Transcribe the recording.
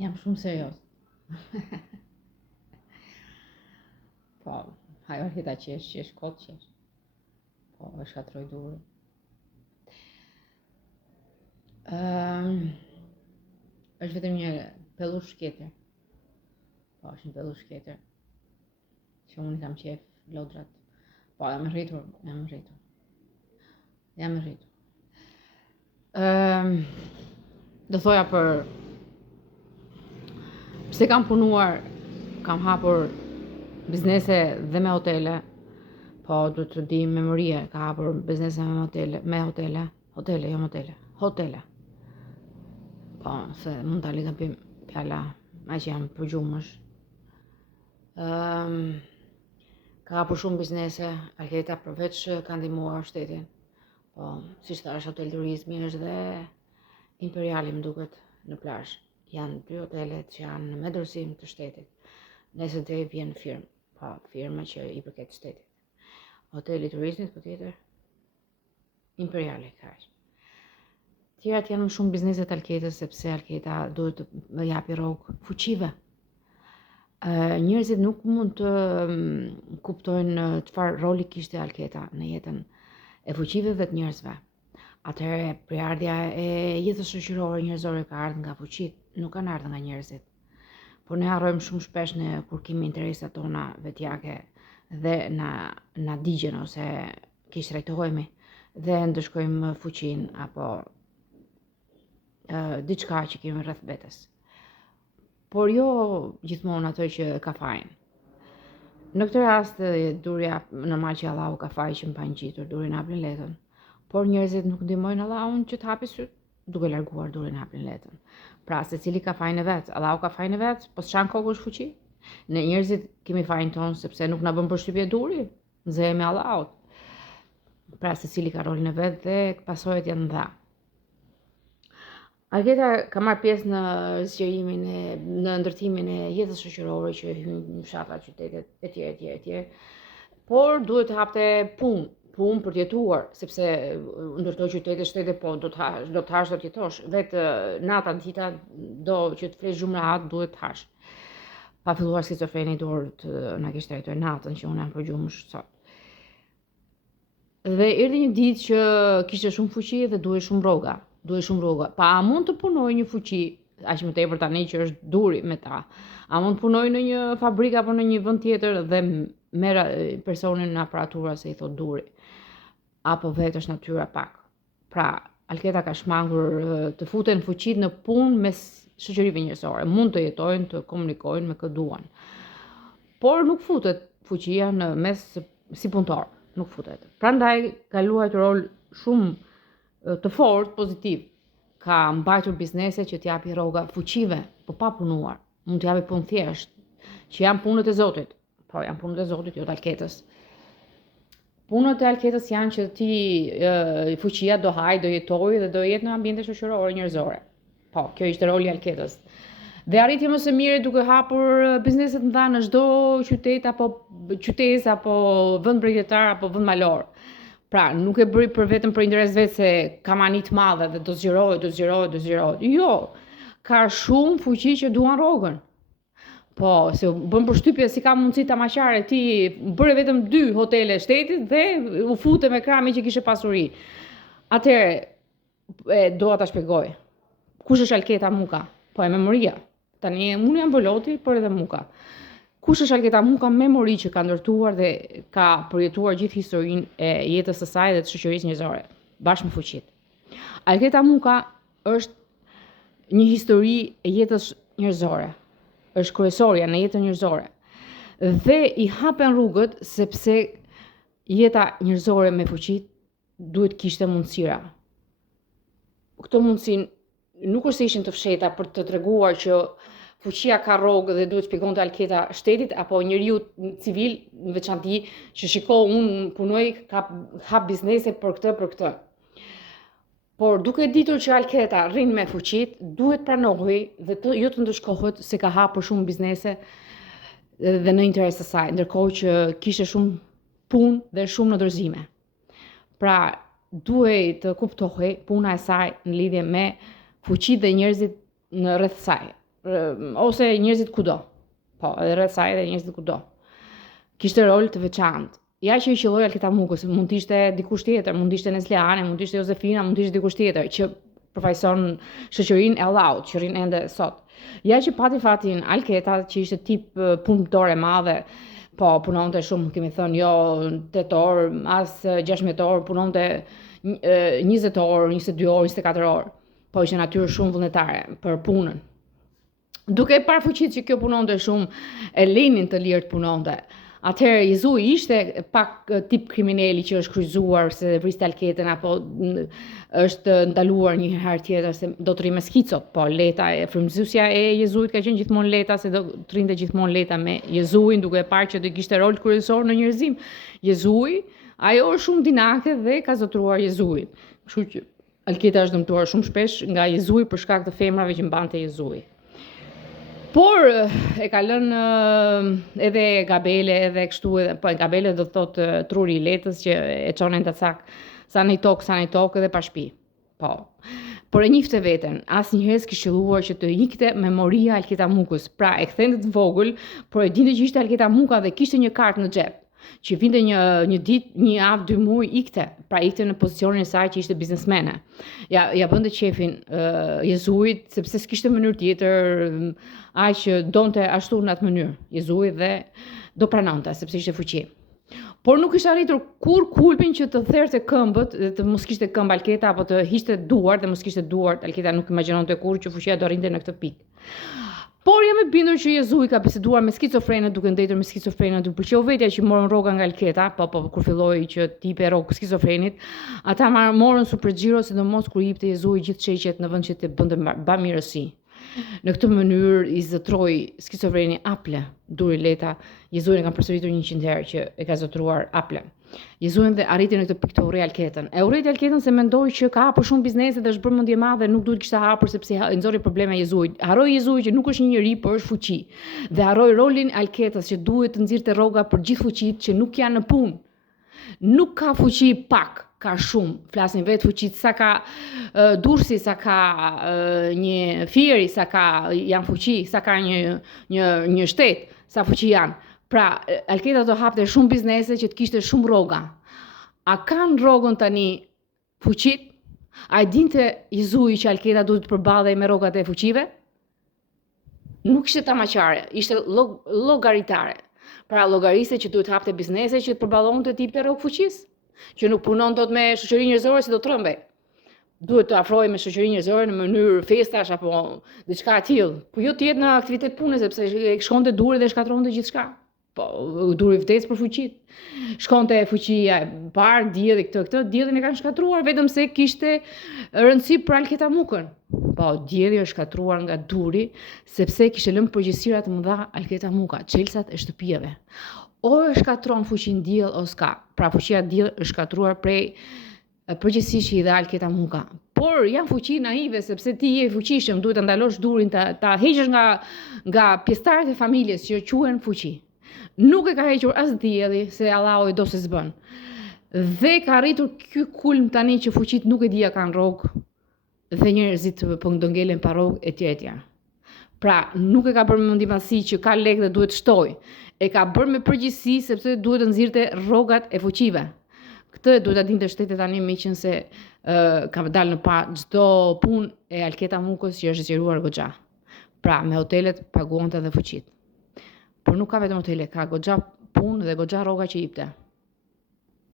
Jam shumë serioz. Po, ajo hita qesh kot qesh. Po, e shkatroj durin. Është vetëm një pellush shketër. Po, është një pellush shketër. Që unë kam qef lodrat. Po, jam rritur. Do thoja për pse kam punuar, kam hapur biznese dhe me hotele. Po, duhet të di memorie, ka hapur biznese me hotele, jo hotele. Po, se mund ta ligapim fjala, me që jam përgjumësh. Ka hapur shumë biznese, Alketa përveç ka ndihmuar shtetin. Po, siç thash, hotel turizmi është dhe Imperiali më duket në plazh. Janë 2 hotelet që janë me dorësim të shtetit. Nëse të vjen firmë, po firma që i përket shtetit. Hoteli turizmit patjetër. Imperiali kaq. Tjerat janë më shumë bizneset Alketës, sepse Alketa duhet të japi rrogë fuqive. Njerëzit nuk mund të kuptojnë çfarë roli kishte Alketa në jetën e fuqive dhe të njerëzve. Atëherë prejardhja e jetës shoqërore njerëzore ka ardhur nga fuqit, nuk kanë ardhur nga njerëzit. Por ne harrojmë shumë shpesh kur kemi interesat tona vetjake dhe na digjen ose keq trajtohemi dhe ndëshkojmë fuqinë apo diçka që kemi rreth vetes. Por jo gjithmonë ato që ka fajin. Në këtë rast durja normal që Allahu ka faj që më pa ngjitur durin hapin letën. Por njerëzit nuk ndihmojnë Allahun që të hapi syt duke larguar durin hapin letën. Pra secili ka fajin e vet, Allahu ka fajin e vet, po s'çan kokësh fuqi. Ne njerëzit kemi fajin ton sepse nuk na bën përshtypje duri, nxehemi Allahut. Pra secili ka rolin e vet dhe pasojat janë dha. Alketa ka marrë pjesë në zgjerimin në ndërtimin e jetës shoqërore që hyn në fshatra, qytetet etj. Por duhet të hapte punë për të jetuar, sepse ndërtoj qytete, shtete, po do të hash, do të jetosh. Vetë nata dita do që të flesh shumë rahat duhet të hash. Pa filluar skizofreni duhet na kishte trajtuar natën që unë jam përgjumësh sot. Dhe erdhi një ditë që kishte shumë fuqi dhe duhej shumë rroga. Pa a mund të punoj një fuqi, aq më tepër tani që është duri me ta. A mund të punoj në një fabrikë apo në një vend tjetër dhe merr personin në aparatura se i thot duri. Apo vetë është natyra pak. Pra, Alketa ka shmangur të futen fuqit në punë mes shoqërive njerëzore. Mund të jetojnë, të komunikojnë me këtë duan. Por nuk futet fuqia në mes si punëtor, nuk futet. Prandaj ka luajtur rol shumë të fortë pozitiv. Ka mbajtur biznese që t'japi rroga fuqive, po pa punuar. Mund t'japi punë thjesht, që janë punët e Zotit. Po janë punët e Zotit, jo të Alketës. Punët e Alketës janë që ti fuqia do haj, do jetoj dhe do jetë në ambiente shoqërore njerëzore. Po, kjo ishte roli i Alketës. Dhe arritje më së miri duke hapur bizneset mëdha në çdo qytet apo qytet apo vend bregdetar apo vend malor. Pra, nuk e bëri për vetëm për interes vetë se ka mani të madhe dhe do zgjerohet. Jo, ka shumë fuqi që duan rrogën. Po, se bën përshtypje si ka mundësi ta maqare ti bëre vetëm 2 hotele shtetit dhe u fute me krami që kishte pasuri. Atëherë doa ta shpjegoj. Kush është Alketa Muka? Po e memoria. Tani unë jam Boloti, por edhe Muka. Kush është Alketa Muka? Memori që ka ndërtuar dhe ka përjetuar gjithë historinë e jetës së saj dhe të shoqërisë njerëzore, bashkë me fuqit. Alketa Muka është një histori e jetës njerëzore. Është kryesorja në jetën njerëzore. Dhe i hapen rrugët sepse jeta njerëzore me fuqit duhet kishte mundësira. Këto mundësinë nuk është se ishin të fsheta për të treguar që fuqia ka rrogë dhe duhet shpjegonte Alketa shtetit apo njeriu civil në veçantë që shiko unë punoj hap biznese për këtë. Por duke ditur që Alketa rrin me fuqit, duhet pranohej dhe jo të ndëshkohet se ka hapur shumë biznese dhe në interes të saj, ndërkohë që kishte shumë punë dhe shumë në dorëzime. Pra, duhet të kuptohej puna e saj në lidhje me fuqitë dhe njerëzit në rreth saj. ose njerëzit kudo. Po, edhe rreth saj edhe njerëzit kudo. Kishte rol të veçantë. Ja që i qelloi Alketa Mukës, mund të ishte dikush tjetër, mund të ishte Nesliane, mund të ishte Josefina, mund të ishte dikush tjetër që përfaqëson shoqërinë e Allahut, që rrin ende sot. Ja që pati fatin Alketa, që ishte tip punëtore madhe, po punonte shumë, kemi thënë, jo 8 orë, as 16 orë, punonte 20 orë, 22 orë, 24 orë. Po ishte natyrë shumë vullnetare për punën. Duke parë fuqit që kjo punonte shumë, e lenin të lirë të punonte. Atëherë Jezui ishte pak tip kriminali që është kryqëzuar se vriste Alketën apo është ndaluar një herë tjetër se do të rrimë skicot, po leta e frymëzuesja e Jezuit ka qenë gjithmonë leta se do të rrinte gjithmonë leta me Jezuin, duke parë që do kishte rol kryesor në njerëzim. Jezui, ajo është shumë dinake dhe ka zotëruar Jezuin. Kështu që Alketa është dëmtuar shumë shpesh nga Jezui për shkak të femrave që mbante Jezui. Por e ka lënë edhe Gabele edhe kështu edhe, po Gabele do të thotë truri i letës që e çonin ta cak sa në tokë edhe pa shtëpi. Po. Por e njifte veten, asnjëherë s'kishte qelluar që të ikte memoria Alketa Mukës. Pra e kthente të vogël, por e dinte që ishte Alketa Muka dhe kishte një kartë në xhep. Që vinte një ditë, një javë, 2 muaj ikte, pra ikte në pozicionin e saj që ishte biznesmene. Ja bënte qefin Jezuit, sepse s'kishte mënyrë tjetër, aq donte ashtu në atë mënyrë. Jezui dhe do pranonte, sepse ishte fuqi. Por nuk ishte arritur kur kulpin që të therte këmbët, të mos kishte këmbë Alketa apo të hiqte duart dhe mos kishte duart. Alketa nuk imagjinonte kur që fuqia do rrinte në këtë pikë. Por jam e bindur që Jezui ka biseduar me skicofrenët, duke ndëtur me skicofrenët, duke pëlqeu vetja që morën rroga nga Alketa, po kur filloi që tipe rrogë skicofrenit, ata morën superxhiro, sidomos kur i jepte Jezui gjithë çeqet në vend që të bënte bamirësi. Në këtë mënyrë i zotroi skicofreni Aple, duri leta. Jezui e ka përsëritur 100 herë që e ka zotruar Aple. Jezui dhe arriti në këtë pikë të urrë Alketën. E urrëti Alketën se mendoi që ka hapur shumë biznese dhe është bërë mendje madhe, nuk duhet kishte hapur sepse i nxorri probleme Jezuit. Harroi Jezui që nuk është një njerëz, por është fuqi. Dhe harroi rolin Alketës që duhet të nxirrte rroga për gjithë fuqitë që nuk janë në punë. Nuk ka fuqi pak, ka shumë. Flasin vetë fuqit sa ka Durrësi, sa ka një Fieri, sa ka janë fuqi, sa ka një shtet, sa fuqi janë. Pra, Alketa do hapte shumë biznese që të kishte shumë rroga. A kanë rrogën tani fuqit? A e dinte Jezui që Alketa duhet të përballej me rrogat e fuqive? Nuk ishte tamaqare, ishte llogaritare. Pra llogarise që duhet hapte biznese që të përballonte tip të rrogë fuqisë, që nuk punon dot me shoqërinë njerëzore se do trembej. Duhet të afrohej me shoqërinë njerëzore në mënyrë festash apo diçka e tillë. Po jo të jetë në aktivitet pune sepse shkonte duri dhe shkatronte gjithçka. Po duri vdes për fuqit. Shkonte fuqia e parë, dielli këtë, diellin e kanë shkatruar vetëm se kishte rëndësi për Alketa Mukën. Po dielli është shkatruar nga duri sepse kishte lënë përgjegjësira të mëdha Alketa Muka, çelsat e shtëpieve. O e shkatron fuqin diell ose ka. Pra fuqia diell është shkatruar prej përgjegjësisë që i dha Alketa Muka. Por janë fuqi naive sepse ti je fuqishëm, duhet ta ndalosh durin, ta heqësh nga pjesëtarët e familjes që quhen fuqi. Nuk e ka hequr as dielli se Allahu i do se s'bën. Dhe ka arritur ky kulm tani që fuqit nuk e dia kanë rrogë dhe njerëzit po do ngelen pa rrogë etj. Pra, nuk e ka bërë me mendimasi që ka lekë dhe duhet shtoj. E ka bërë me përgjegjësi sepse duhet të nxirrte rrogat e fuqive. Këtë duhet ta dinte shteti tani meqense ka dalë në pa çdo punë e Alketa Mukës që është zgjeruar goxha. Pra, me hotelet paguante dhe fuqit. Por nuk ka vetëm hotele, ka goxha punë dhe goxha rroga që jepte.